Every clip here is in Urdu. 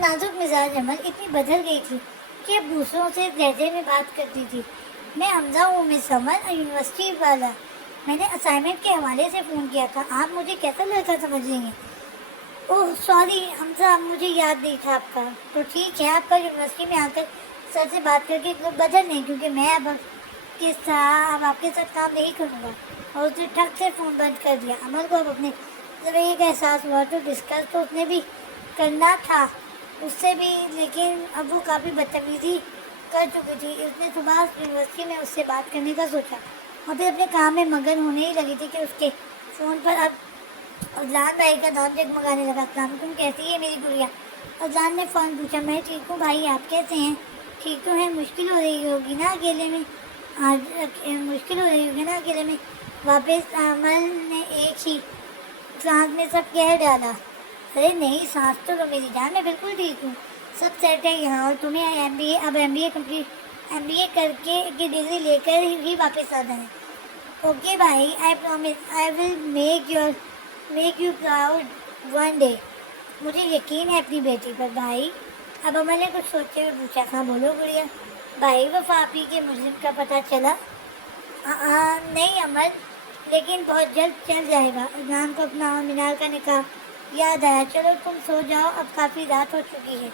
نازک مزاج عمل اتنی بدل گئی تھی کہ اب دوسروں سے لہجے میں بات کرتی تھی. میں حمزہ ہوں مس عمر، یونیورسٹی والا. میں نے اسائنمنٹ کے حوالے سے فون کیا تھا. آپ مجھے کیسا لڑکا سمجھ رہی ہیں؟ اوہ سوری حمزہ، مجھے یاد نہیں تھا آپ کا. تو ٹھیک ہے، آپ کا یونیورسٹی میں آ کر سر سے بات کر کے بدل نہیں، کیونکہ میں اب آپ کے ساتھ کام نہیں کروں گا. اور اس نے ٹھک سے فون بند کر دیا. عمل کو اب اپنے رویے کا احساس ہوا تو ڈسکس تو اس نے بھی کرنا تھا اس سے بھی، لیکن اب وہ کافی بدتمیزی کر چکی تھی. اس نے صبح یونیورسٹی میں اس سے بات کرنے کا سوچا اور پھر اپنے کام میں مگن ہونے ہی لگی تھی کہ اس کے فون پر اب اذلان بھائی کا نام جگمگانے لگا. السلام علیکم، کیسی ہے میری گڑیا؟ اذلان نے فون پوچھا. میں ٹھیک ہوں بھائی، آپ کیسے ہیں؟ ٹھیک تو ہے. مشکل ہو رہی ہوگی نا اکیلے میں؟ واپس عمل نے ایک ہی سانس میں سب کہہ ڈالا. ارے نہیں، سانس تو لو میری جان، میں بالکل ٹھیک ہوں. سب سیٹ ہے یہاں. اور تمہیں ایم بی اے کر کے کی ڈگری لے کر ہی واپس آنا ہے. اوکے بھائی، I promise I will make you proud one day. مجھے یقین ہے اپنی بیٹی پر بھائی. اب عمل نے کچھ سوچتے ہوئے پوچھا. ہاں بولو گڑیا. بھائی وفا آپی کے مجرم کا پتہ چلا؟ نہیں عمل، لیکن بہت جلد چل جائے گا. اذلان کو اپنا اور مینال کا نکاح یاد آیا. چلو تم سو جاؤ، اب کافی رات ہو چکی ہے.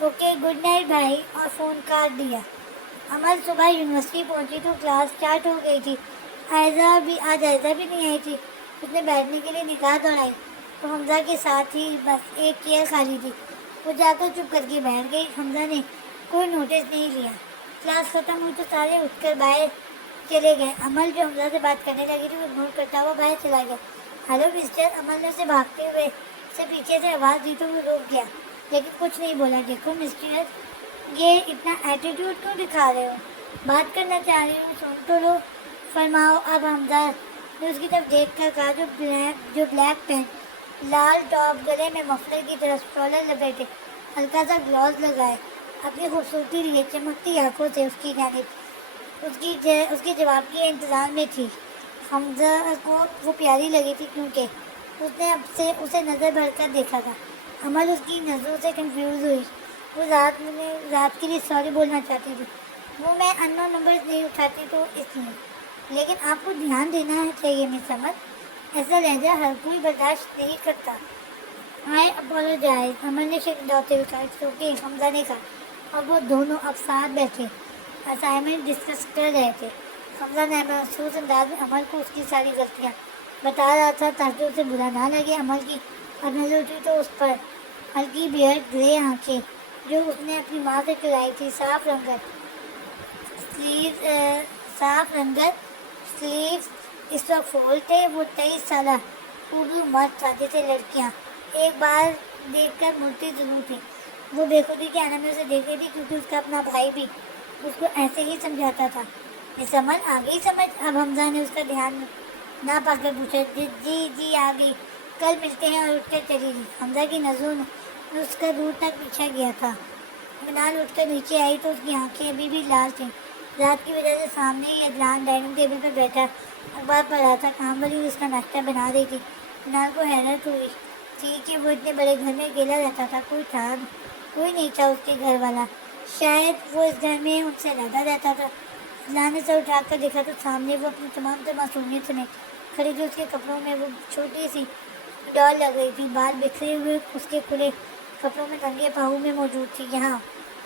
اوکے گڈ نائٹ بھائی، اور فون کاٹ دیا. عمل صبح یونیورسٹی پہنچی تو کلاس اسٹارٹ ہو گئی تھی. آج عائزہ بھی نہیں آئی تھی. اس نے بیٹھنے کے لیے نگاہ دوڑائی تو حمزہ کے ساتھ ہی بس ایک چیئر خالی تھی. وہ جا کر چپ کر کے بیٹھ گئی. حمزہ نے کوئی نوٹس نہیں لیا. کلاس ختم ہوئی تو سارے اٹھ کر باہر چلے گئے. عمل جو حمزہ سے بات کرنے لگی تھی وہ اگنور کرتا ہوا باہر چلا گیا. Hello mister. عمل نے اسے بھاگتے ہوئے سے پیچھے سے آواز دی تو وہ رک گیا، لیکن کچھ نہیں بولا. دیکھو مسٹر، یہ اتنا ایٹیٹیوڈ کیوں دکھا رہے ہو؟ بات کرنا چاہ رہی ہوں، سن تو لو. فرماؤ. اب حمزہ نے اس کی طرف دیکھ کر کہا جو بلیک پینٹ، لال ٹاپ، گلے میں مفلر کی طرح اسٹرولر لپیٹے، ہلکا سا گلوز لگائے، اپنی خوبصورتی لیے چمکتی آنکھوں سے اس کی جانب اس کے جواب کے انتظار میں تھی. حمزہ کو وہ پیاری لگی تھی کیونکہ اس نے اب سے اسے نظر بھر کر دیکھا تھا. عمل اس کی نظروں سے کنفیوز ہوئی. وہ رات کے لیے سوری بولنا چاہتی تھی. وہ میں انون نمبرز نہیں اٹھاتی تو اس لیے. لیکن آپ کو دھیان دینا چاہیے مس عمل، ایسا لہجہ ہر کوئی برداشت نہیں کرتا. آئی اپولوجائز. عمل نے شرمندہ ہوتے ہوئے کہا. اٹس اوکے، حمزہ نے کہا. اور وہ دونوں اب ساتھ بیٹھے اسائنمنٹ ڈسکس کر رہے تھے. حمزہ نے محسوس انداز میں عمل کو اس کی ساری غلطیاں بتا رہا تھا تاکہ اسے برا نہ لگے. عمل کی اب نظر اٹھی تو اس پر ہلکی بیئرڈ گرے آنکھیں جو اس نے اپنی ماں سے چرائی تھی، صاف رنگت سلیوز اس وقت فول تھے. وہ 23 سالہ خوبی مرد تھا جسے لڑکیاں ایک بار دیکھ کر مڑتی ضرور تھی. وہ بے خودی کے آنے میں اسے دیکھ رہی تھی کیونکہ اس کا اپنا بھائی بھی اس کو ایسے ہی سمجھاتا تھا. مس عمل آ گئی سمجھ؟ اب حمزہ نے اس کا دھیان نہ پا کر پوچھا. جی آ گئی، کل ملتے ہیں. اور اٹھ کر چلی گئی. حمزہ کی نظروں میں اس کا دور تک پیچھا گیا تھا. مینال اٹھ کر نیچے آئی تو اس کی آنکھیں ابھی بھی لال تھیں. رات کی وجہ سے سامنے ہی اذلان ڈائننگ ٹیبل پر بیٹھا اخبار پڑھ رہا تھا. کام والی اس کا ناشتہ بنا رہی تھی. مینال کو حیرت ہوئی تھی کہ وہ اتنے بڑے گھر میں اکیلا رہتا تھا. کوئی نہیں تھا اس کے گھر والا. شاید وہ اس گھر میں ان سے زیادہ رہتا تھا. اذلان نے سر اٹھا کر دیکھا تو سامنے وہ اپنی تمام تر معصومیت سمیت کھڑی تھی. اس کے کپڑوں میں وہ چھوٹی سی ڈال لگ رہی تھی. بال بکھرے ہوئے اس کے کھلے کپڑوں میں ننگے پاؤں میں موجود تھی. یہاں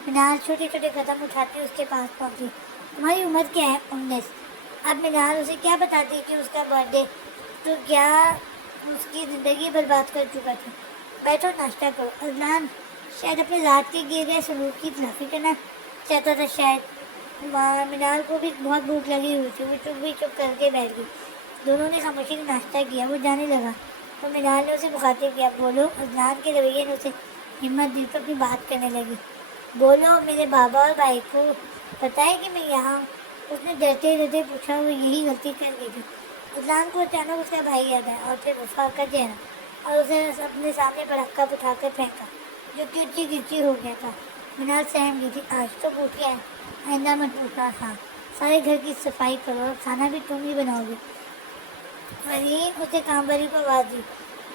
مینال چھوٹے چھوٹے قدم اٹھاتے اس کے پاس پہنچی. تمہاری عمر کیا ہے؟ 19. اب مینال اسے کیا بتاتی کہ اس کا برتھ ڈے تو کیا اس کی زندگی برباد کر چکا تھا. بیٹھو ناشتہ کرو. اذلان شاید اپنے ذات کے کیے گئے سلوک کی تلافی کرنا چاہتا تھا. شاید مینال کو بھی بہت بھوک لگی ہوئی تھی. وہ چپ کر کے بیٹھ گئی. دونوں نے خاموشی سے ناشتہ کیا. وہ جانے لگا تو مینال نے اسے مخاطب کیا. بولو. اذلان کے رویے نے اسے ہمت دی تو اپنی بات کرنے لگی. بولو. میرے بابا اور بھائی کو پتہ ہے کہ میں یہاں ہوں؟ اس نے ڈرتے ڈرتے پوچھا. وہ یہی غلطی کر گئی تھی. اذلان کو اچانک اس کا بھائی یاد آیا اور پھر وفا کا چہرہ، اور اسے اپنے سامنے پٹاخہ اٹھا کر پھینکا جو کرچی کرچی ہو گیا تھا. مینال سہم گئی تھی. آج تو پوچھ گیا ہے، آئندہ مت پوچھنا. ہاں، سارے گھر کی صفائی کرو اور کھانا بھی تم ہی بناؤ گے. فرحین اسے کام والی کو آواز دی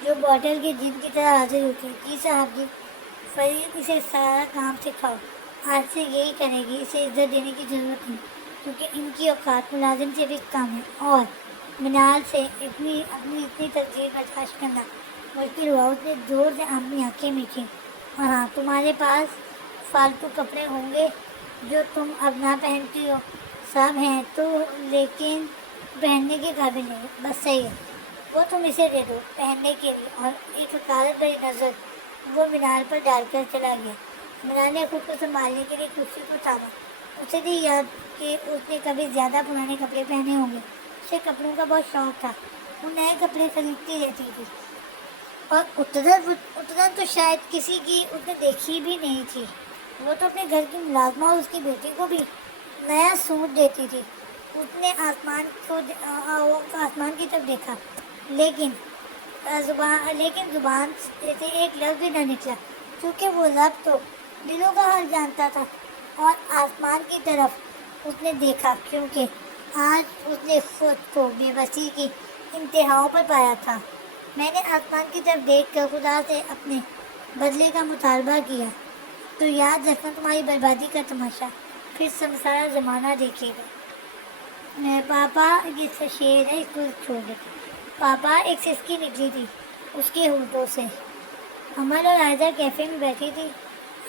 جو بوٹل کے جن کی طرح حاضر ہوتی. جی صاحب جی. فرید اسے سارا کام سکھاؤ، آج سے یہی کرے گی، اسے عزت دینے کی ضرورت نہیں کیونکہ ان کی اوقات ملازم سے بھی کم ہے، اور منال سے اپنی ترجیح برداشت کرنا مشکل ہوا۔ اس نے زور سے اپنی آنکھیں میچیں، اور ہاں تمہارے پاس فالتو کپڑے ہوں گے جو تم اب نہ پہنتی ہو، سب ہیں تو لیکن پہننے کے قابل نہیں، بس صحیح ہے، وہ تم اسے دے دو پہننے کے لیے۔ اور ایک حقارت بھری نظر وہ منال پر ڈال کر چلا گیا۔ منال نے خود کو سنبھالنے کے لیے کرسی کو تھاما۔ اسے بھی یاد کہ اس نے کبھی زیادہ پرانے کپڑے پہنے ہوں گے، اسے کپڑوں کا بہت شوق تھا، وہ نئے کپڑے خریدتی رہتی تھی، اور اتنا تو شاید کسی کی اس نے دیکھی بھی نہیں تھی۔ وہ تو اپنے گھر کی ملازمہ اور اس کی بیٹی کو بھی نیا سوٹ دیتی تھی۔ اس نے آسمان کی طرف دیکھا، لیکن زبان سے ایک لفظ بھی نہ نکلا، کیونکہ وہ رب تو دلوں کا حال جانتا تھا۔ اور آسمان کی طرف اس نے دیکھا کیونکہ آج اس نے خود کو بے بسی کی انتہاؤں پر پایا تھا۔ میں نے آسمان کی طرف دیکھ کر خدا سے اپنے بدلے کا مطالبہ کیا، تو یاد رکھنا تمہاری بربادی کا تماشا پھر سارا زمانہ دیکھے گا۔ پاپا یہ شیر ہے، اس کو چھوڑ دیتے۔ پاپا ایک سسکی نکلی تھی اس کے ہونٹوں سے۔ امل اور حیدر کیفے میں بیٹھی تھی۔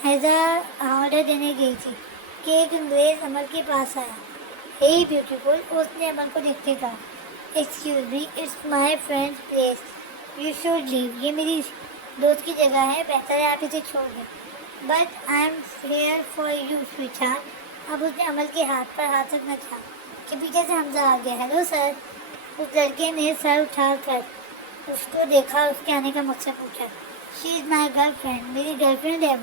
حیدر آرڈر دینے گئی تھی کہ ایک انگریز امل کے پاس آیا۔ "Hey beautiful," اس نے امل کو دیکھتے کہا۔ "Excuse me, it's my friend's place. You should leave." یہ میری دوست کی جگہ ہے، بہتر ہے آپ اسے چھوڑ دیں۔ "But I'm here for you, sweetheart." اب اس نے امل کے ہاتھ پر ہاتھ رکھنا چاہا کہ پیچھے سے حمزہ آ گیا۔ "Hello sir." اس لڑکے نے سر اٹھا کر اس کو دیکھا اور اس کے آنے کا مقصد پوچھا۔ "She is my girlfriend." میری گرل فرینڈ ہے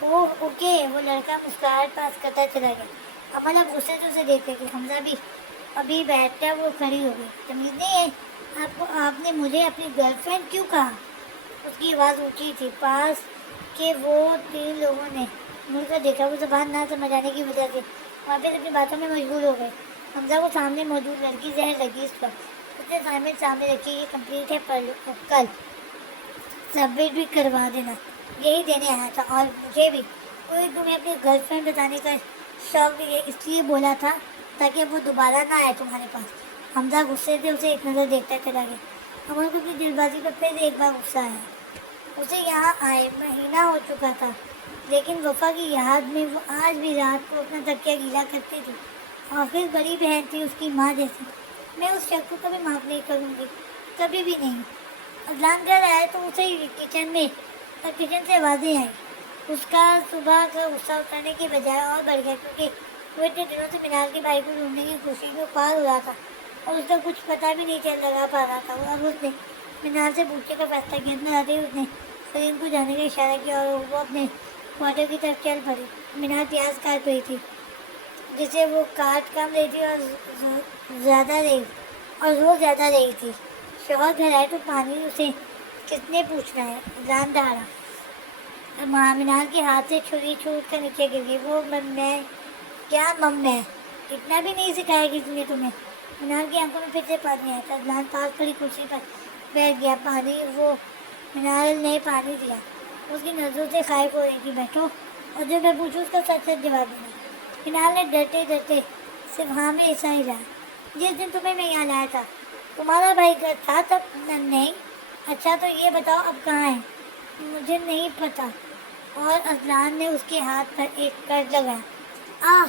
وہ۔ "اوہ اوکے." وہ لڑکا مسکراہٹ پاس کرتا چلا گیا۔ امل اب غصے سے اسے دیکھ رہی تھی۔ حمزہ بھی ابھی بیٹھا وہ کھڑی ہو گئی۔ "تمیز نہیں ہے آپ نے مجھے اپنی گرل فرینڈ کیوں کہا؟" اس کی آواز اونچی تھی، پاس کہ وہ تین لوگوں نے مڑ کر دیکھا۔ وہ زبان نہ سمجھ آنے کی وجہ سے واپس اپنی باتوں میں مشغول ہو گئے۔ حمزہ کو سامنے موجود لڑکی زہر لگی اس وقت۔ اس نے اسائنمنٹ سامنے رکھی، "یہ کمپلیٹ ہے، کل سبمٹ بھی کروا دینا، یہی دینے آیا تھا۔ اور مجھے بھی تمہیں اپنی گرل فرینڈ بتانے کا شوق بھی ہے، اس لیے بولا تھا تاکہ وہ دوبارہ نہ آئے تمہارے پاس." حمزہ غصے سے اسے ایک نظر دیکھتا چلا گیا۔ امل کو اپنی جلد بازی پر پھر ایک بار غصہ آیا۔ اسے یہاں آئے مہینہ ہو چکا تھا، لیکن وفا کی یاد میں وہ آج بھی رات کو اپنا تکیہ گیلا کرتی تھی۔ آخر بڑی بہن تھی اس کی ماں جیسی۔ میں اس شخص کو کبھی معاف نہیں کروں گی، کبھی بھی نہیں۔ اذلان گھر آئے تو اسے کچن سے آوازیں آئیں۔ اس کا صبح کا غصہ اترنے کے بجائے اور بڑھ گیا، کیونکہ وہ اتنے دنوں سے منال کے بھائی کو ڈھونڈنے کی کوشش میں پار ہو رہا تھا اور اس کا کچھ پتہ بھی نہیں لگا پا رہا تھا۔ اب اس نے منال سے پوچھنے کا فیصلہ کیا۔ اتنا آتے ہی اس نے فریم کو جانے کا اشارہ کیا اور وہ اپنے کوارٹر کی طرف چل پڑی۔ منال پیاز کاٹ رہی تھی، جسے وہ کاٹ کم رہی تھی اور روز زیادہ رہی تھی۔ شوہر گھر آئے تو پانی اسے کس نے پوچھنا ہے؟ اذان دہڑا۔ منال کے ہاتھ سے چھری چھوٹ کر نیچے گر گئی۔ وہ میں اتنا بھی نہیں سکھایا کسی نے تمہیں؟ منال کی آنکھوں میں پھر سے پانی آیا تھا۔ اذان پاس پڑی کرسی پر بیٹھ گیا۔ منال نے پانی دیا، اس کی نظروں سے خائف ہو رہی تھی۔ "بیٹھو، اور جو میں پوچھوں اس کا سچ سچ جواب دینا." منال نے ڈرتے ڈرتے صرف ہاں میں ایسا ہی رہا۔ "جس دن تمہیں میں یہاں لایا تھا تمہارا بھائی گھر تھا تب؟ نہیں۔ اچھا تو یہ بتاؤ اب کہاں ہے؟ مجھے نہیں پتا۔ اور اذلان نے اس کے ہاتھ پر ایک کٹ لگایا۔ "آہ،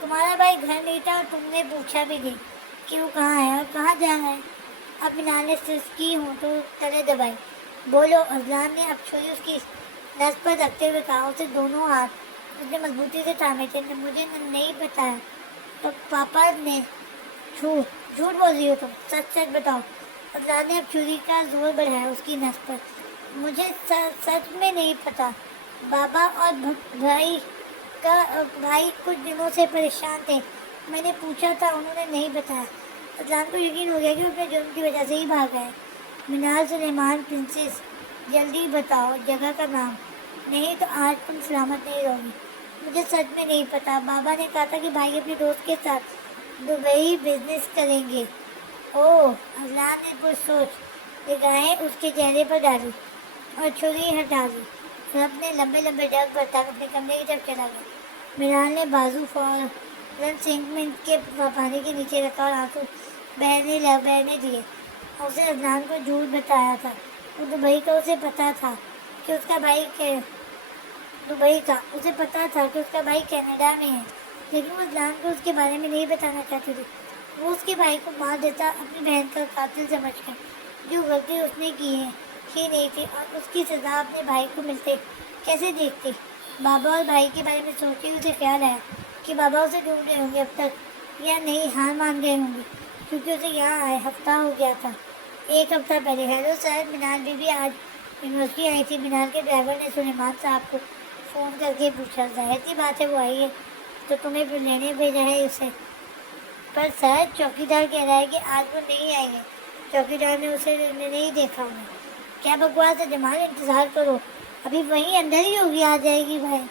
تمہارا بھائی گھر نہیں تھا اور تم نے پوچھا بھی نہیں کہ وہ کہاں ہے اور کہاں جا رہا ہے؟" اب منال نے سسکی ہونٹوں تلے دبائی۔ "بولو." اذلان نے اب چھری اس کی نس پر رکھتے ہوئے کہا۔ اسے دونوں ہاتھ اس نے مضبوطی سے تھامے تھے۔ "مجھے نہیں بتایا تو پاپا نے." جھوٹ بول رہی ہو تم، سچ سچ بتاؤ." اذلان نے اب چھری کا زور بڑھایا اس کی نس پر۔ "مجھے سچ میں نہیں پتا۔ بابا اور بھائی کچھ دنوں سے پریشان تھے، میں نے پوچھا تھا، انہوں نے نہیں بتایا." اذلان کو یقین ہو گیا کہ وہ اپنے جرم کی وجہ سے ہی بھاگ گئے۔ "منال سلیمان پرنسس، جلدی بتاؤ جگہ کا نام، نہیں تو آج تم سلامت نہیں رہو گی." "مجھے سچ میں نہیں پتا۔ بابا نے کہا تھا کہ بھائی اپنے دوست کے ساتھ دبئی بزنس کریں گے." "اوہ." اذلان نے پرسوچ نگاہیں اس کے چہرے پر ڈالی اور چھری ہٹا لی۔ اور اپنے لمبے لمبے ڈگ برتا اپنے کمرے کی طرف چلا گیا۔ منال نے بازو فوراً سنک میں کے پانی کے نیچے رکھا اور آنسو بہنے دیے۔ اسے عدنان کو جھوٹ بتایا تھا، وہ دبئی کا، اسے پتا تھا کہ اس کا بھائی اسے پتا تھا کہ اس کا بھائی کینیڈا میں ہے، لیکن وہ عدنان کو اس کے بارے میں نہیں بتانا چاہتی تھی۔ وہ اس کے بھائی کو مار دیتا اپنی بہن کا قاتل سمجھ کر، جو غلطی اس نے کی نہیں تھی، اور اس کی سزا اپنے بھائی کو ملتے کیسے دیکھتی۔ بابا اور بھائی کے بارے میں سوچ کے اسے خیال آیا کہ بابا اسے ڈھونڈ رہے ہوں گے اب تک، یا نہیں ہار مان گئے ہوں گے، کیونکہ اسے یہاں آئے ہفتہ ہو گیا تھا، 1 ہفتہ پہلے۔ ہیلو سر، منال بی بی آج یونیورسٹی آئی تھی۔ منال کے ڈرائیور نے سلیمان صاحب کو فون کر کے پوچھا۔ ظاہر سی بات ہے وہ آئی ہے تو تمہیں پھر لینے بھیجا ہے اسے۔ پر سر، چوکیدار کہہ رہا ہے کہ آج وہ نہیں آئی ہے، چوکیدار نے اسے نہیں دیکھا انہیں۔ کیا بکواس ہے جمال، انتظار کرو، ابھی وہیں اندر ہی ہوگی، آ جائے گی بھائی۔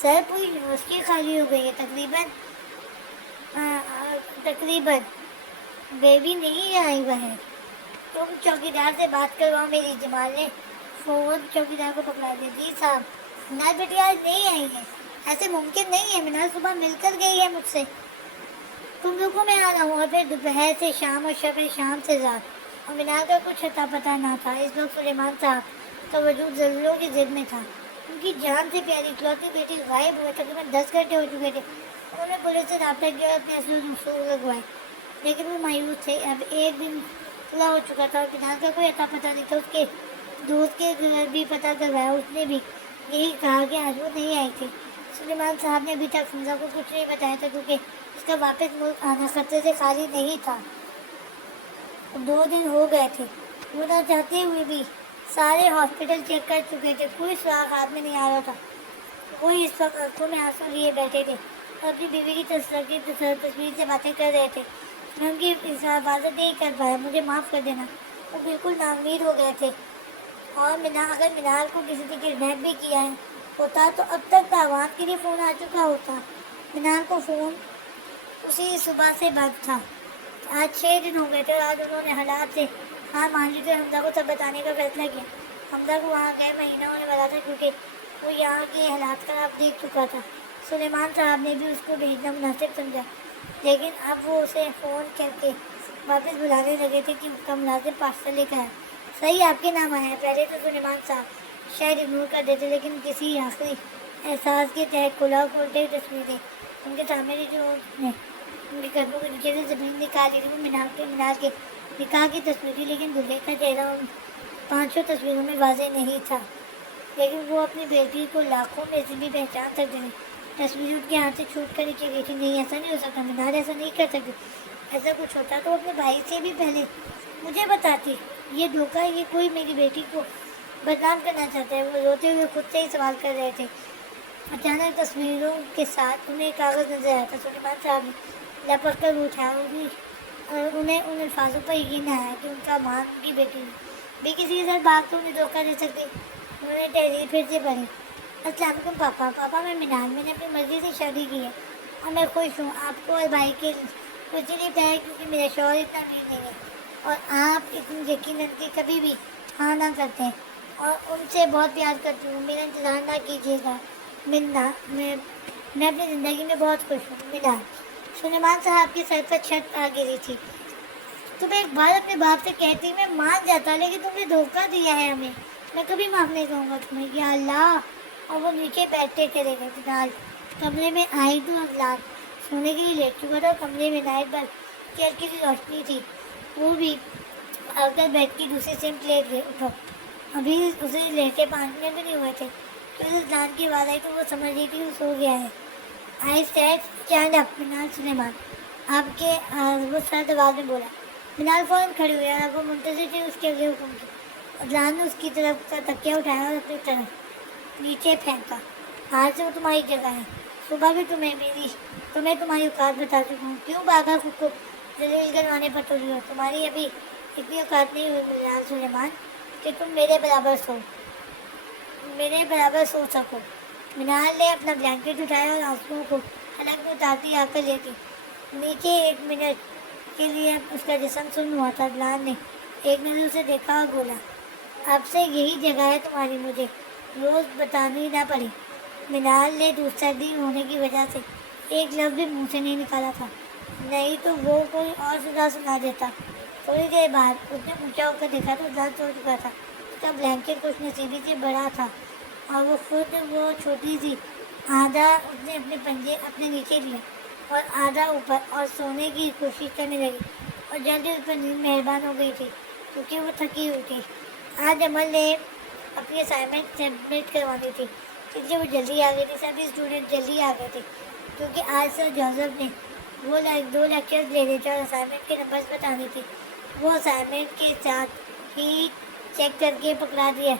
سر، پوری یونیورسٹی خالی ہو گئی ہے تقریباً بیبی نہیں آئی وہ ہے۔ تم چوکیدار سے بات کرواؤ میری۔ جمال نے فون چوکیدار کو پکڑا دیا۔ جی صاحب، منال بیٹی آج نہیں آئی ہے، ایسے ممکن نہیں ہے، منال صبح مل کر گئی ہے مجھ سے۔ تم لوگوں میں آ رہا ہوں، اور پھر دوپہر سے شام اور شام سے رات، اور منال کا کچھ اتا پتہ نہ تھا۔ اس وقت سلیمان صاحب کا وجود ضروروں کی ضد میں تھا۔ ان کی جان سے پیاری اکلوتی بیٹی غائب ہوئے تقریباً 10 گھنٹے ہو چکے تھے۔ انہوں نے پولیس سے رابطہ کیا اور اپنے اصول لگوائے، لیکن وہ مایوس تھے۔ اب 1 دن پورا ہو چکا تھا اور منال کا کوئی اتا پتہ نہیں تھا۔ اس کے دوست کے گھر بھی پتہ کروایا، اس نے بھی یہی کہا کہ آج وہ نہیں آئی تھی۔ سلیمان صاحب نے ابھی تک حمزہ کو کچھ نہیں بتایا تھا، کیونکہ اس کا واپس ملک آنا خطرے سے خالی نہیں تھا۔ 2 دن ہو گئے تھے، وہ نہ چاہتے ہوئے بھی سارے ہاسپٹل چیک کر چکے تھے، کوئی سراغ ہاتھ میں نہیں آ رہا تھا۔ وہ اس وقت آنکھوں میں آنسو لیے بیٹھے تھے اور اپنی بیوی کی تصویر سے باتیں کر رہے تھے۔ میں ان کی حفاظت نہیں کر پایا، مجھے معاف کر دینا۔ وہ بالکل نا امید ہو گئے تھے، اور اگر منال کو کسی نے کڈنیپ بھی کیا ہوتا تو اب تک تاوان کے لیے فون آ چکا ہوتا۔ منال کو فون اسی صبح سے بند تھا۔ آج 6 دن ہو گئے تھے اور آج انہوں نے حالات سے ہار مان لی تھی اور حمزہ کو سب بتانے کا فیصلہ کیا۔ حمزہ کو وہاں گئے مہینہ ہونے والا تھا، کیونکہ وہ یہاں کے حالات کا آپ دیکھ چکا تھا۔ سلیمان صاحب نے بھی اس کو بھیجنا مناسب سمجھا، لیکن اب وہ اسے فون کر کے واپس بلانے لگے تھے کہ اس کا ملازم پارسل لے کر آیا۔ صحیح آپ کے نام آیا ہے۔ پہلے تو سلیمان صاحب شاید اگنور کر دیتے، لیکن کسی آخری احساس کے تحت کھلا کھولتے ہوئے تصویریں ان کے سامنے تھی، جو اس نے ان کے قدموں کے نیچے سے زمین نکالی تھی۔ وہ منال کے نکاح کی تصویر تھی، لیکن دلہے کا چہرہ ان 500 تصویروں میں واضح نہیں تھا، لیکن وہ اپنی بیٹی کو لاکھوں میں سے بھی پہچان سکتے تھے۔ تصویر ان کے ہاتھ سے چھوٹ کر نیچے گئی تھی۔ نہیں، ایسا نہیں ہو سکتا، منال ایسا نہیں کر سکتی۔ ایسا کچھ ہوتا تو اپنے بھائی سے بھی پہلے مجھے بتاتی۔ یہ دھوکہ، یہ کوئی میری بیٹی کو بدنام کرنا چاہتا ہے۔ وہ روتے ہوئے خود سے ہی سوال کر رہے تھے۔ اچانک تصویروں کے ساتھ انہیں کاغذ نظر آیا تھا۔ سلیمان صاحب نے لپک کر اٹھایا اور انہیں ان الفاظوں پر یقین نہ آیا کہ ان کا ماں ان کی بیٹی بھی کسی کے ساتھ بھاگ تو انہیں دھوکہ دے سکتی۔ انہوں نے تحریر پھر سے پڑھی۔ السلام علیکم پاپا، میں منال، میں نے اپنی مرضی سے شادی کی ہے اور میں خوش ہوں۔ آپ کو اور بھائی کے اسی لیے پیار ہے کیونکہ میرا شوہر اتنا امیر نہیں ہے اور آپ یقیناً کہ کبھی بھی ہاں نہ کرتے ہیں، اور ان سے بہت پیار کرتی ہوں۔ میرا انتظار نہ کیجیے گا، ملنا، میں اپنی زندگی میں بہت خوش ہوں، منال۔ سلیمان صاحب کی سر پر چھت آ گری تھی۔ تم ایک بار اپنے باپ سے کہتی میں مان جاتا، لیکن تم نے دھوکہ دیا ہے ہمیں، میں کبھی معاف نہیں کروں گا تمہیں، یا اللہ۔ اور وہ نیچے بیٹھتے چلے گئے۔ منال کمرے میں آئی تو اغلاق سونے کے لیے لیٹ چکا تھا۔ کمرے میں نائٹ بلب کی ہلکی سی روشنی تھی، وہ بھی آ کر بیڈ کی دوسری سمت لیٹ گئے۔ اٹھو، ابھی اسے لیٹے 5 منٹ بھی نہیں ہوئے تھے کہ اسے جان کی آواز آئی تو وہ سمجھ رہی تھی وہ سو گیا ہے۔ آئی سیٹ اسٹینڈ اپ منال، سلیمان آپ کے وہ سرد آواز میں بولا۔ منال فوراً کھڑی ہوئی اور وہ منتظر تھی اس کے اگلے حکم کی۔ عدنان نے اس کی طرف کا تکیہ اٹھایا اور اپنی طرف نیچے پھینکا۔ آج سے وہ تمہاری جگہ ہے، صبح بھی تمہیں تمہاری اوقات بتا چکا ہوں، کیوں بار خود کو ذلیل کروانے پر تلی ہو؟ تمہاری ابھی اتنی اوقات نہیں ہوئی منال سلیمان کہ تم میرے برابر سو سکو۔ منال نے اپنا بلینکٹ اٹھایا اور آنسوؤں کو حلق میں اتارتی آ کر لیٹی نیچے۔ 1 منٹ کے لیے اس کا جسم سن ہوا تھا۔ عدنان نے ایک نظر اسے دیکھا اور بولا، اب سے یہی جگہ ہے تمہاری، مجھے روز بتانی نہ پڑی۔ منال نے دوسرا دن ہونے کی وجہ سے ایک لفظ بھی منہ سے نہیں نکالا تھا، نہیں تو وہ کوئی اور سزا سنا دیتا۔ تھوڑی دیر بعد اس نے اونچا ہو کر دیکھا تو درد ہو چکا تھا۔ اس کا بلینکٹ خوش نصیبی سے بڑا تھا اور وہ چھوٹی سی۔ آدھا اس نے اپنے پنجے اپنے نیچے لیا اور آدھا اوپر، اور سونے کی کوشش کرنے لگی، اور جلدی اس پر نیند مہربان ہو گئی تھی کیونکہ وہ تھکی ہوئی تھی۔ آج عمل نے اپنی اسائنمنٹ سبمٹ کروانی تھی، اس لیے وہ جلدی آ گئی تھی۔ سبھی اسٹوڈنٹ جلدی آ گئے تھے کیونکہ آج سر جوزف نے وہ 2 لیکچرز لینے تھے اور اسائنمنٹ کے نمبرز بتانے تھے۔ وہ اسائنمنٹ کے ساتھ ہی چیک کر کے پکڑا دیا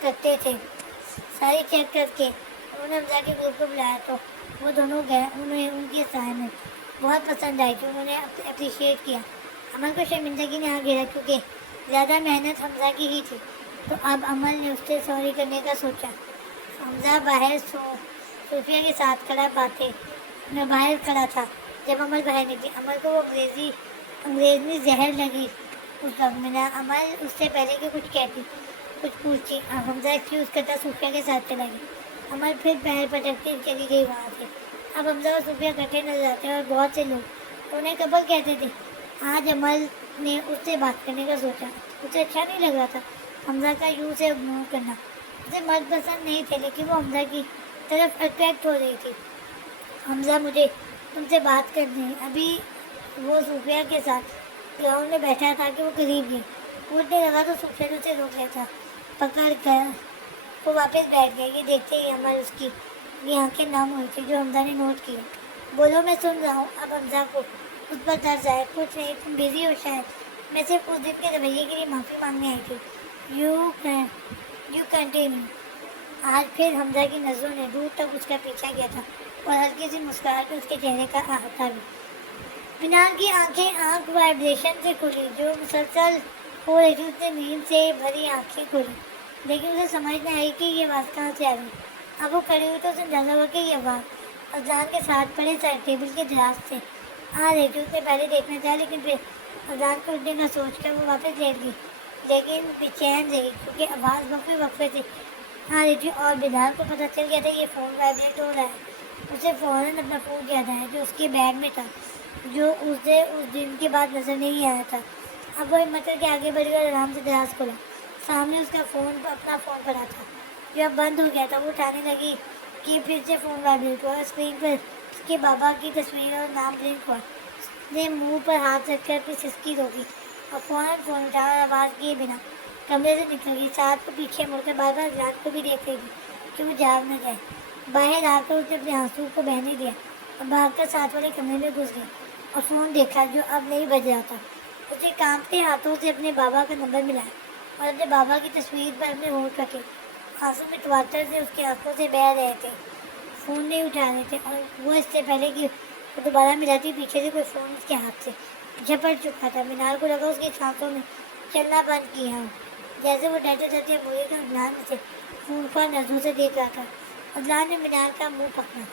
کرتے تھے، سارے چیک کر کے۔ انہوں نے حمزہ کے گروپ کو بلایا تو وہ دونوں گئے۔ انہیں ان کی اسائنمنٹ بہت پسند آئی تھی، انہوں نے اپریشیٹ کیا۔ عمل کو شرمندگی نے آ گھیرا کیونکہ زیادہ محنت حمزہ کی ہی تھی، تو اب عمل نے اس سے سوری کرنے کا سوچا۔ حمزہ باہر صوفیہ کے ساتھ باہر کھڑا تھا جب عمل باہر نکلی۔ عمل کو وہ انگریز میں زہر لگی اس وقت۔ عمل اس سے پہلے کہ کچھ پوچھتی، حمزہ ایکسکیوز کرتا صوفیہ کے ساتھ چلا گیا۔ عمل پھر پیر پٹکتی چلی گئی وہاں سے۔ اب حمزہ اور صوفیہ اکٹھے نظر آتے اور بہت سے لوگ انہیں قبل کہتے تھے۔ آج عمل نے اس سے بات کرنے کا سوچا۔ اسے اچھا نہیں لگ رہا تھا حمزہ کا یوں سے اگنور کرنا۔ اسے مرد پسند نہیں تھے، لیکن وہ حمزہ کی طرف اٹریکٹ ہو رہی تھی۔ حمزہ مجھے تم سے بات کرنی ہے۔ ابھی وہ صوفیہ کے ساتھ گراؤنڈ میں بیٹھا تھا کہ وہ قریب گئی۔ اٹھنے لگا تو صوفیہ نے اسے روک لیا تھا، پکڑ کر وہ واپس بیٹھ گیا۔ یہ دیکھتے ہی عمل اس کی آنکھیں نم ہوئی تھی، جو حمزہ نے نوٹ کیا۔ بولو، میں سن رہا ہوں۔ اب حمزہ کو اس پر طرز آیا۔ کچھ نہیں، تم بزی ہو شاید، میں صرف اس دن کے رویے کے لیے معافی مانگنے آئی تھی۔ You continue. آج پھر حمزہ کی نظروں نے دور تک اس کا پیچھا کیا تھا اور ہلکی سی مسکراہٹ اس کے چہرے کا احاطہ بھی۔ منال کی آنکھ وائبریشن سے کھلی جو مسلسل ہو رہی تھی۔ اس نے نیند سے بھری آنکھیں کھولی، لیکن اسے سمجھ نہ آئی کہ یہ آواز کہاں سے آ رہی۔ اب وہ کھڑی ہوئی تو اسے اندازہ ہوا کہ یہ آواز اذان کے ساتھ پڑے ٹیبل کے دراز سے آ رہی تھی۔ اس نے پہلے دیکھنا چاہا، لیکن پھر اذان کو اٹھنے کا سوچ کر وہ واپس لیٹ گئی، لیکن بے چین رہی کیونکہ آواز وقفے سے آ رہی تھی اور بلال کو پتہ چل گیا تھا یہ فون وائبریٹ ہو رہا ہے۔ اسے فوراً اپنا فون یاد آیا جو اس کے بیگ میں تھا، جو اسے اس دن کے بعد نظر نہیں آیا تھا۔ اب وہ ہمت کر کے آگے بڑھی اور آرام سے دراز کھولا۔ سامنے اس کا اپنا فون پڑا تھا جو اب بند ہو گیا تھا۔ وہ اٹھانے لگی کہ پھر سے فون وائبریٹ ہوا۔ اسکرین پر اس کے بابا کی تصویر اور نام بلنک ہوا۔ اس نے منہ پر ہاتھ رکھ کر اپنی سسکی روکی اور فوراً فون اٹھایا اور آواز کیے بنا کمرے سے نکل گئی۔ ساتھ کو پیچھے مڑ کر بار بار رات کو بھی دیکھ رہی تھی کہ وہ جاگ نہ جائے۔ باہر آ کر اس نے اپنے آنسو کو بہنے دیا اور بھاگ کر ساتھ والے کمرے میں گھس گئی اور فون دیکھا جو اب نہیں بج رہا تھا۔ اسے کانپتے ہاتھوں سے اپنے بابا کا نمبر ملایا اور اپنے بابا کی تصویر پر اپنے ہونٹ رکھے۔ آنسو میں تواتر سے اس کی آنکھوں سے بہہ رہے تھے۔ فون نہیں اٹھا رہے تھے اور وہ اس سے پہلے کہ وہ دوبارہ ملاتی پیچھے سے کوئی فون اس کے ہاتھ سے جھپٹ چکا تھا۔ منال کو لگا اس کی سانسوں نے چلنا بند کیا ہو، جیسے وہ ڈرتے ڈرتے بوئے کا عدنان اسے خونخوار نظروں سے دیکھ رہا تھا۔ عدنان نے منال کا منہ پکڑا۔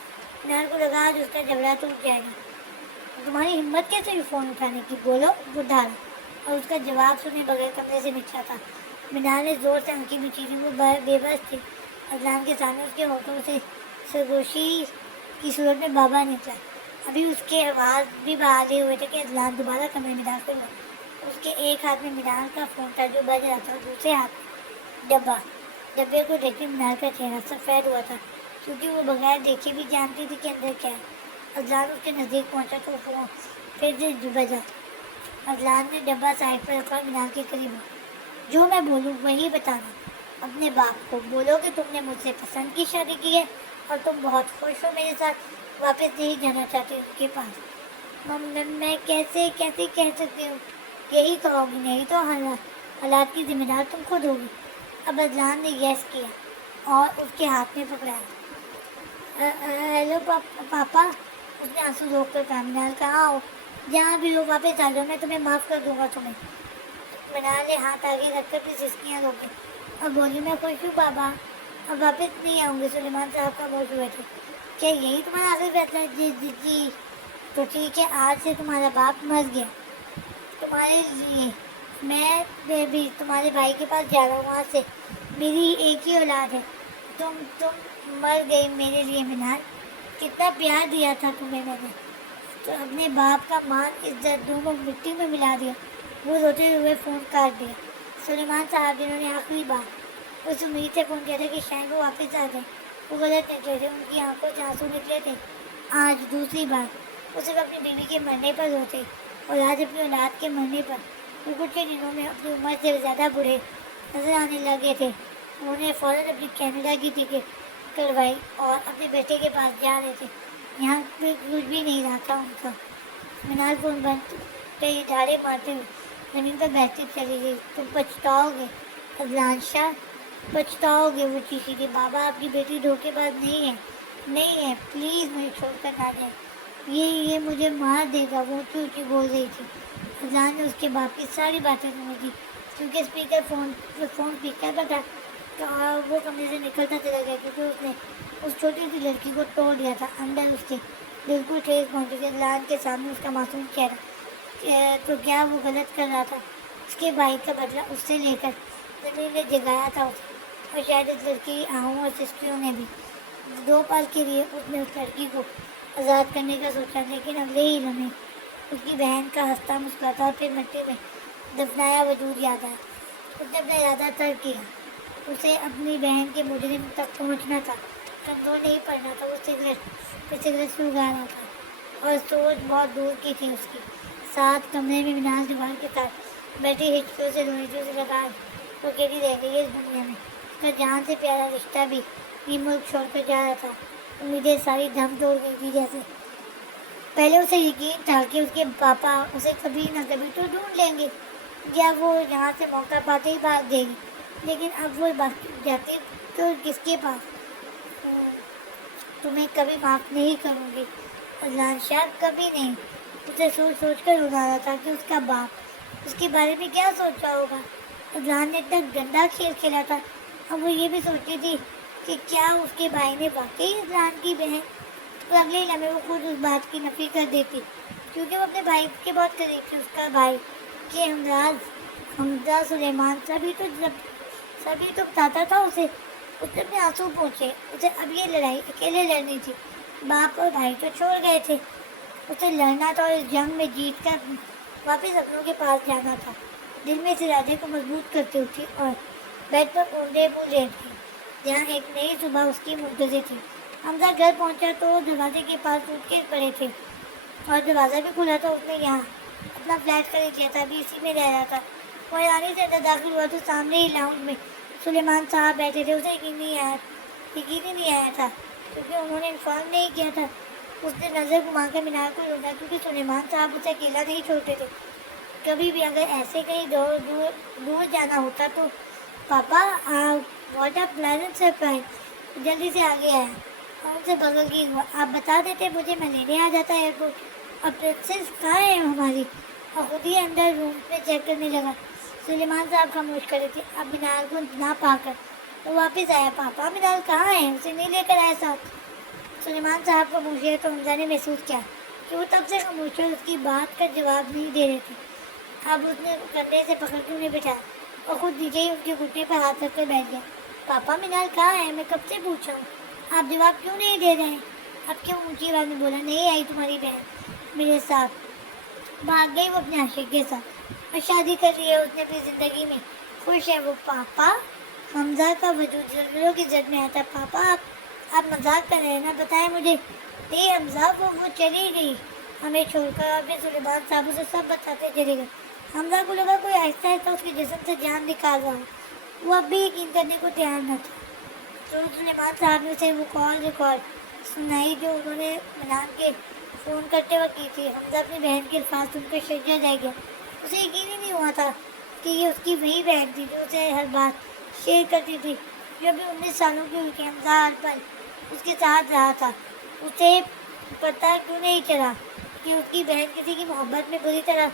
منال کو لگا آج اس کا جھگڑا ٹوٹ جائے گا۔ تمہاری ہمت کیسے ہوئی فون اٹھانے کی؟ بولو، وہ ڈھالا اور اس کا جواب سنے بغیر کمرے سے نکلا تھا۔ منال نے زور سے آنکھیں مچھی تھی، وہ بے بس تھی۔ عدنان کے سامنے اس کے ہونٹوں سے سرگوشی کی صورت میں بابا نکلا۔ ابھی اس کے آواز بھی بحالے ہوئے تھے کہ عدنان دوبارہ کمرے میں داخل ہوا۔ اس کے ایک ہاتھ میں منال کا فون تھا جو بج رہا تھا اور دوسرے ہاتھ ڈبے کو دیکھتے منال کا چہرہ سفید ہوا تھا کیونکہ وہ بغیر دیکھے بھی جانتی تھی کہ اندر کیا ہے۔ عدنان اس کے نزدیک پہنچا تو فون پھر سے بجا۔ عدنان نے ڈبہ سائڈ پر رکھا اور منال کے قریب ہوا۔ جو میں بولوں وہی بتانا۔ اپنے باپ کو بولو کہ تم نے مجھ سے پسند کی شادی کی ہے اور تم بہت خوش ہو میرے ساتھ، واپس نہیں جانا چاہتی اس کے پاس۔ میں کیسے کہہ سکتی ہوں؟ یہی کہو گی، نہیں تو حالات کی ذمہ دار تم خود ہوگی۔ اب عدنان نے یس کیا اور اس کے ہاتھ میں پکڑایا۔ ہیلو پاپا، اس نے آنسو روک کر کہا۔ منال کہاں ہو؟ جہاں بھی ہو واپس آ جاؤ، میں تمہیں معاف کر دوں گا تمہیں۔ منال نے ہاتھ آگے رکھ کر پھر سسکیاں روکی اور بولی، میں خوش ہوں بابا، اب واپس نہیں آؤں گی۔ سلیمان صاحب خاموش ہوئے تھے۔ کیا یہی تمہارا آخری فیصلہ ہے؟ جی تو ٹھیک ہے، آج سے تمہارا باپ مر گیا تمہارے لیے۔ میں بھی تمہارے بھائی کے پاس جا رہا ہوں، وہاں سے میری ایک ہی اولاد ہے۔ تم مر گئی میرے لیے منال، کتنا پیار دیا تھا تمہیں میں نے، تو اپنے باپ کا مان عزت دونوں مٹی میں ملا دیا۔ وہ روتے ہوئے فون کاٹ دیا۔ سلیمان صاحب جنہوں نے آخری بار اس امید سے فون کیا تھا کہ شاید وہ واپس آ جائیں، وہ غلط نکلے تھے۔ ان کی آنکھوں سے آنسو نکلے تھے۔ آج دوسری بار وہ صرف اپنی بیوی کے مرنے پر روتے، اور آج اپنی اولاد کے مرنے پر۔ وہ کچھ کے دنوں میں اپنی عمر سے زیادہ بوڑھے نظر آنے لگے تھے۔ انہوں نے فوراً اپنی کینیڈا کی ٹکٹ کروائی اور اپنے بیٹے کے پاس جا رہے تھے۔ یہاں پہ کچھ بھی نہیں رہا تھا ان کا۔ منال فون بند پہ ڈھاڑے مارتے ہوئے زمین پر بیٹھتی چلی گئی۔ تم پچھتاؤ گے اذلان شاہ، پچھتاؤ گے۔ وہ چیخی تھی، بابا آپ کی بیٹی دھوکے باز نہیں ہے، نہیں ہے، پلیز مجھے چھوڑ کر نہ جائیں، یہ مجھے مار دے گا۔ وہ اونچی اونچی بول رہی تھی۔ اذلان نے اس کے باپ کی ساری باتیں سنی تھی، کیونکہ اسپیکر فون اسپیکر پر تھا۔ وہ کمرے سے نکلتا چلا گیا کیونکہ اس نے اس چھوٹی سی لڑکی کو توڑ دیا تھا۔ اندر اس کے دل کو ٹھیس پہنچی تھی۔ اذلان کے سامنے اس کا معصوم چہرہ، تو کیا وہ غلط کر رہا تھا؟ اس کے بھائی کا بدلہ اس سے لے کر زمین نے جگایا تھا اسے، اور شاید اس لڑکی کی آہوں اور سسکیوں نے بھی۔ 2 پل کے لیے اس نے اس لڑکی کو آزاد کرنے کا سوچا، لیکن اگلے ہی لمحے اس کی بہن کا ہنستا مسکراتا اور پھر مٹی میں دفنایا وجود یاد آیا۔ اس نے اپنا ارادہ ترک کیا۔ اسے اپنی بہن کے مجرم تک پہنچنا تھا، کمزور نہیں پڑنا تھا۔ وہ سگریٹ سلگا رہا تھا اور سوچ بہت دور کی تھی اس کی۔ ساتھ کمرے میں منال دیوار کے ساتھ بیٹھی ہچکیوں سے روئی تھی۔ اسے لگا وہ اکیلی رہ گئی ہے اس دنیا میں۔ اس کا جان سے پیارا رشتہ بھی یہ ملک چھوڑ کر جا رہا تھا۔ امیدیں ساری دم توڑ گئی تھی جیسے۔ پہلے اسے یقین تھا کہ اس کے پاپا اسے کبھی نہ کبھی تو ڈھونڈ لیں گے، یا وہ یہاں سے موقع پاتے ہی بھاگ دے گی، لیکن اب وہ جاتی تو کس کے پاس؟ تمہیں کبھی معاف نہیں کروں گی اذلان شاہ، کبھی نہیں۔ اسے سوچ سوچ کر رونا رہا تھا کہ اس کا باپ اس کے بارے میں کیا سوچ رہا ہوگا۔ اذلان نے اتنا گندا کھیل کھیلا تھا، اب وہ یہ بھی سوچتی تھی کہ کیا اس کے بھائی نے واقعی اذلان کی بہن، اور اگلے لمحے وہ خود اس بات کی نفی کر دیتی، کیونکہ وہ اپنے بھائی کے بہت قریب تھی۔ اس کا بھائی کہ حمزہ سلیمان سبھی تو بتاتا تھا اسے۔ اس نے اپنے آنسو پوچھے، اسے اب یہ لڑائی اکیلے لڑنی تھی۔ باپ اور بھائی تو چھوڑ گئے تھے، اسے لڑنا تھا اور اس جنگ میں جیت کر واپس اپنوں کے پاس جانا تھا۔ دل میں اس ارادے کو مضبوط کرتی اٹھی اور بیڈ پر اوندے منہ لیٹ گئی، جہاں ایک نئی صبح اس کی منتظر تھی۔ حمزہ گھر پہنچا تو وہ دروازے کے پاس اٹھ کے پڑے تھے، اور دروازہ بھی کھلا تھا۔ اس نے یہاں اپنا فلیٹ خرید لیا تھا، ابھی اسی میں رہ رہا تھا۔ وہ حیرانی سے اندر داخل ہوا تو سامنے ہی لاؤنج میں سلیمان صاحب بیٹھے تھے۔ اسے یقین ہی نہیں آیا تھا، کیونکہ انہوں نے انفارم نہیں کیا تھا۔ اس نے نظر گھما کر مینار کو لوٹا، کیونکہ سلیمان صاحب اسے اکیلا نہیں چھوڑتے تھے کبھی بھی۔ اگر ایسے کہیں دور جانا ہوتا تو پاپا واٹ اے پلیزنٹ سرپرائز، جلدی سے آگے آیا اور ان سے بغل کی ہوا، آپ بتا دیتے مجھے، میں لینے آ جاتا ایئرپورٹ۔ اور پرنسس کہاں ہے ہماری؟ اور خود ہی اندر روم میں چیک کرنے لگا۔ سلیمان صاحب خاموش کھڑے تھے۔ اب مینار کو نہ پا کر وہ واپس آیا، پاپا مینار کہاں ہے؟ اسے نہیں لے کر آیا ساتھ۔ سلیمان صاحب خاموش ہے تو حمزہ نے محسوس کیا کہ وہ تب سے خاموش ہے، اس کی بات کا جواب نہیں دے رہے تھے۔ اب اس نے کندھے سے پکڑ کے انہیں بٹھایا اور خود نیچے ہی ان کے گھٹنے پر ہاتھ رکھ کر بیٹھ گیا۔ پاپا مینار کہاں ہے؟ میں کب سے پوچھ رہا ہوں، آپ جواب کیوں نہیں دے رہے ہیں؟ اب کیوں اونچی آواز میں بولا، نہیں آئی تمہاری بہن میرے ساتھ، بھاگ گئی وہ اپنے عاشق کے ساتھ، اور شادی کر لی ہے اس نے اپنی زندگی میں، خوش ہے وہ۔ پاپا حمزہ کا وجود زلزلوں کی زد میں آیا تھا۔ پاپا آپ مذاق کر رہے ہیں نا، بتائیں مجھے۔ نہیں حمزہ، وہ چلی گئی ہمیں چھوڑ کر، اور پھر سلیمان صاحب اسے سب بتاتے چلے گئے۔ حمزہ کو لگا کوئی آہستہ آہستہ اس کے جسم سے جان نکال رہا ہو۔ وہ اب بھی یقین کرنے کو تیار نہ تھا۔ تو سلیمان صاحب نے اسے وہ کال ریکارڈ سنائی جو انہوں نے منال کے فون کرتے وقت کی تھی۔ حمزہ اپنی بہن کے الفاظ سن کر شجع رہ گیا۔ اسے یقین ہی نہیں ہوا تھا کہ یہ اس کی وہی بہن تھی جو اسے ہر بات شیئر کرتی تھی، جو ابھی 19 سالوں کی ہوئی تھی۔ حمزہ ہر پل اس کے ساتھ رہا تھا۔ اسے پتہ کیوں نہیں چلا کہ اس کی بہن کسی کی محبت میں بری طرح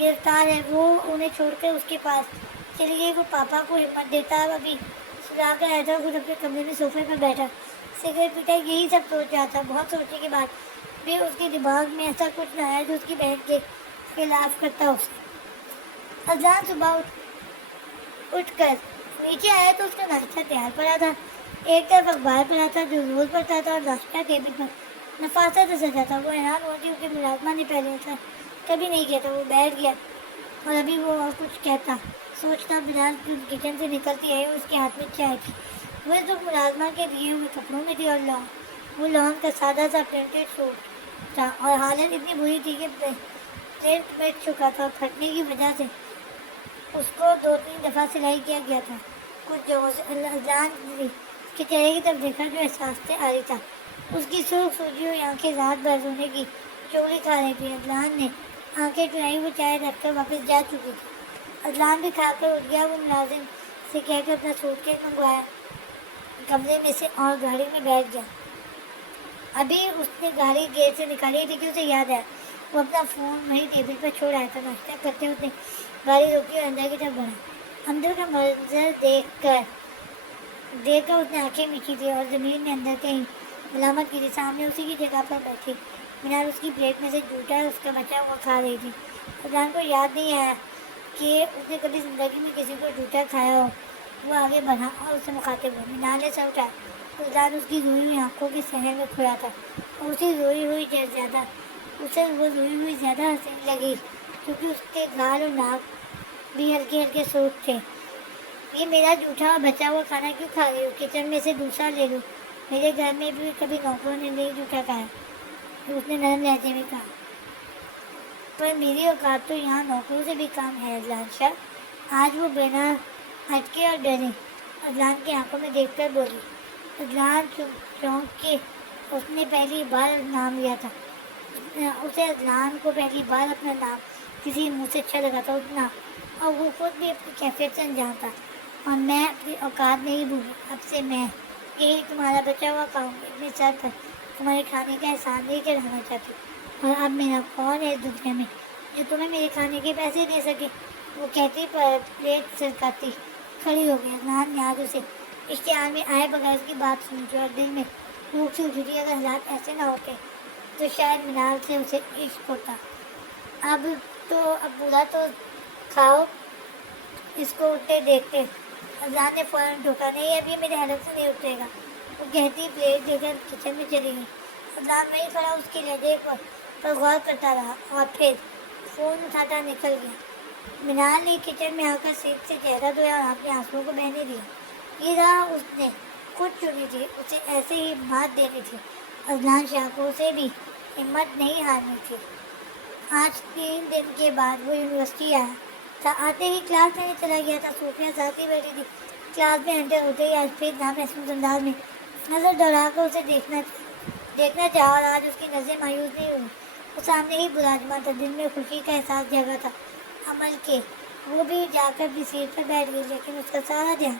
گرفتار ہے۔ وہ انہیں چھوڑ کر اس کے پاس چلی گئی۔ وہ پاپا کو ہمت دیتا ابھی سلا کر آیا تھا، خود اپنے کمرے میں صوفے پر بیٹھا سگریٹ پیتا، یہی سب سوچ رہا تھا۔ بہت سوچنے کے بعد بھی اس کے دماغ میں ایسا کچھ نہ آیا جو اس کی بہن کے خلاف کرتا اسے۔ اذلان صبح اٹھ کر نیچے آیا تو اس کا ناشتہ تیار پڑا تھا۔ ایک طرف اخبار پڑھا تھا جو روز پڑھتا تھا اور ناشتہ ٹیبل پر نفاست سے سجا تھا. وہ حیران ہوتی کہ ملازمہ نے پہلے ایسا کبھی نہیں کیا تھا. وہ بیٹھ گیا اور ابھی وہ اور کچھ کہتا سوچتا بلال کچن سے نکلتی آئی اور اس کے ہاتھ میں چائے تھی. وہ تو ملازمہ کے دیے ہوئے کپڑوں میں تھی اور وہ لان کا سادہ سا پرنٹڈ سوٹ تھا اور حالت اتنی بری تھی کہ پرنٹ بیٹھ چکا تھا اور پھٹنے کی وجہ سے اس کو 2-3 دفعہ سلائی کیا گیا تھا. کچھ جگہوں سے اذان کے چہرے کی طرف دیکھا جو احساس سے آ رہی تھا. اس کی سرخ سوجی ہوئی آنکھیں رات بھر رونے کی چوری کھا رہی تھی. اذان نے آنکھیں چرائی وہ چائے رکھ کر واپس جا چکی تھی. اذان بھی کھا کر اٹھ گیا. وہ ملازم سے کہہ کر اپنا سوٹ کیس منگوایا کمرے میں سے اور گاڑی میں بیٹھ گیا. ابھی اس نے گاڑی گیٹ سے نکالی تھی کہ اسے یاد آیا وہ اپنا فون وہیں ٹیبل پر چھوڑ آیا تھا. ناشتہ کرتے ہوئے گاڑی روکی اور اندر کی طرف بڑھا. اندر کا منظر دیکھ کر اس نے آنکھیں میچی تھی اور زمین میں اندر کہیں ملامت کی تھی. سامنے اسی کی جگہ پر بیٹھی منال اس کی پلیٹ میں سے جھوٹا اس کا بچا وہ کھا رہی تھی. اذان کو یاد نہیں آیا کہ اس نے کبھی زندگی میں کسی کو جھوٹا کھایا ہو. وہ آگے بڑھا اور اسے مخاطب ہوا. منال نے سر اٹھایا. اذان اس کی روئی ہوئی آنکھوں کے صحن میں کھویا تھا اور اسے وہ روئی ہوئی زیادہ حسین لگی کیونکہ اس کے گال اور ناک بھی ہلکے ہلکے سرخ تھے. یہ میرا جھوٹا اور بچا ہوا کھانا کیوں کھا رہی ہو؟ کچن میں سے دوسرا لے لو. میرے گھر میں بھی کبھی نوکروں نے نہیں جھوٹا کھایا. اس نے نرم لہجے میں کہا. پر میری اوقات تو یہاں نوکروں سے بھی کام ہے اذان شاہ. آج وہ بنا ہٹکے اور ڈرے اذان کی آنکھوں میں دیکھ کر بولی. اذان چونک کے اس نے پہلی بار نام لیا تھا. اسے اذان کو پہلی بار اپنا نام کسی منہ سے اچھا لگا تھا اتنا. اور وہ خود بھی اپنی کیفیت سے انجان تھا. اور میں اپنی اوقات نہیں بھولی. اب سے میں یہی تمہارا بچا ہوا کھاؤں گی. اپنے سر پر تمہارے کھانے کا احسان نہیں چڑھانا چاہتی. اور اب میرا کون ہے اس دنیا میں جو تمہیں میرے کھانے کے پیسے دے سکے؟ وہ کہتی پر پلیٹ سرکاتی کھڑی ہو گئی. اذان نے آج اسے اشتہار میں آئے بغیر اس کی بات سنی اور دل میں بھوک سے اٹھی تھی. اگر حالات ایسے نہ ہوتے تو شاید منال سے اسے عشق ہوتا. اب پورا تو کھاؤ. اس کو اٹھتے دیکھتے اذان نے فوراً ٹوکا. نہیں اب یہ میرے حلق سے نہیں اٹھے گا. وہ کہتی پلیٹ دے کر کچن میں چلی گئی. اذان وہیں کھڑا اس کے لہجے پر غور کرتا رہا اور پھر فون اٹھاتا نکل گیا. منال نے کچن میں آ کر سینک سے چہرہ دھویا اور اپنے آنسوؤں کو بہنے دیا. یہ راہ اس نے خود چنی تھی. اسے ایسے ہی مات دینی تھی. اذان شاہ کو اسے بھی ہمت نہیں ہارنی تھی. آج 3 دن کے بعد وہ یونیورسٹی آیا تھا. آتے ہی کلاس لینے چلا گیا تھا. صوفیہ ساتھ ہی بیٹھی تھی. کلاس میں انٹر ہوتے ہی آج پھر نامحسوس انداز میں نظر دوڑا کر اسے دیکھنا چاہا اور آج اس کی نظریں مایوس نہیں ہوئی. وہ سامنے ہی براجمان تھا. دل میں خوشی کا احساس جگا تھا. عمل کے وہ بھی جا کر بھی سیٹ پر بیٹھ گئی لیکن اس کا سارا دھیان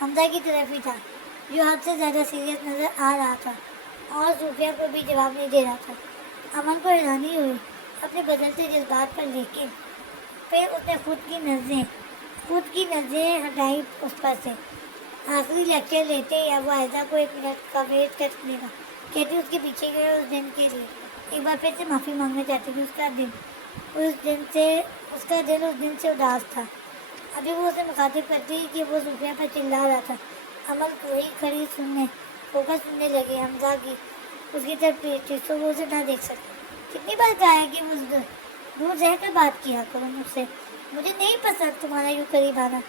حمزہ کی طرف ہی تھا جو حد سے زیادہ سیریس نظر آ رہا تھا اور صوفیہ کو بھی جواب نہیں دے رہا تھا. امن کو حیرانی ہوئی اپنے بدلتے جذبات پر لیکن پھر اس نے خود کی نظریں ہٹائی اس پر سے. آخری لیکچر لیتے یا وہ عائزہ کو 1 منٹ کا ویٹ کرنے کا کہتی اس کے پیچھے گئے. اس دن کے لیے ایک بار پھر سے معافی مانگنا چاہتی تھی. اس کا دل اس دن سے اداس تھا. ابھی وہ اسے مخاطب کرتی کہ وہ صوفیہ پر چلا رہا تھا. عمل کوئی کھڑی سننے لگی. حمزہ کی اس کی طرف پیٹ تھی تو وہ اسے نہ دیکھ سکتی. کتنی بار کہا ہے کہ وہ دور رہ کر بات کیا کرو مجھ سے. مجھے نہیں پسند تمہارا یوں قریب آنا.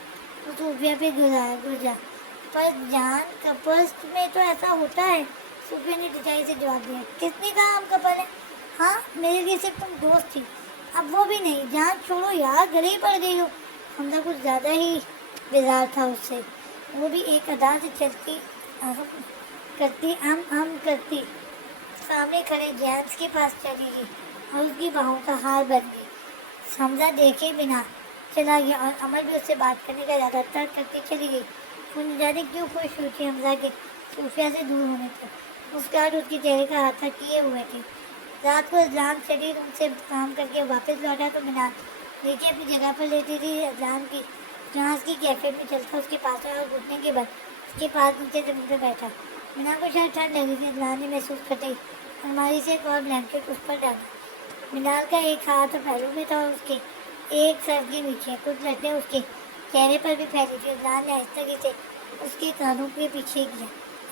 وہ صوفیہ پہ گرجا. پر جان کپلس میں تو ایسا ہوتا ہے. صوفیہ نے ٹچائی سے جواب دیا. کس نے کہا ہم کپل ہیں؟ ہاں میرے لیے صرف تم دوست تھی. اب وہ بھی نہیں. جان چھوڑو یار گلے ہی پڑ گئی ہو. حمزہ کچھ زیادہ ہی بیزار تھا اس سے. وہ بھی ایک ادا سے چلتی کرتی سامنے کھڑے جیمز کے پاس چلی گئی اور اس کی باہوں کا ہار بن گئی. حمزہ دیکھے بنا چلا گیا اور عمل بھی اس سے بات کرنے کا ارادہ ترک کر کے چلی گئی. وہ نہ جانے کیوں خوش ہوئی تھی حمزہ کے صوفیہ سے دور ہونے پر. مسکراہٹ اس کے چہرے کا ہاتھ کیے ہوئے تھی. رات کو اذان شدید ان سے کام کر کے واپس لوٹا تو منال نیچے اپنی جگہ پر لیتی تھی. اذان کی جہاں اس کی کیفیت میں چلتا اس کے پاس آیا اور گھٹنے کے بعد اس کے پاس نیچے زمین پہ بیٹھا. منال کو شاید ٹھنڈ لگی تھی. اذان نے محسوس کرتے ہی الماری سے ایک اور بلینکٹ اس پر ڈالا. منال کا ایک ہاتھ پہلو میں تھا اور اس کے ایک سر کے نیچے. کچھ لٹیں اس کے چہرے پر بھی پھیلی تھی. اذان نے آہستگی سے اس کے کانوں کے پیچھے کیا.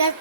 10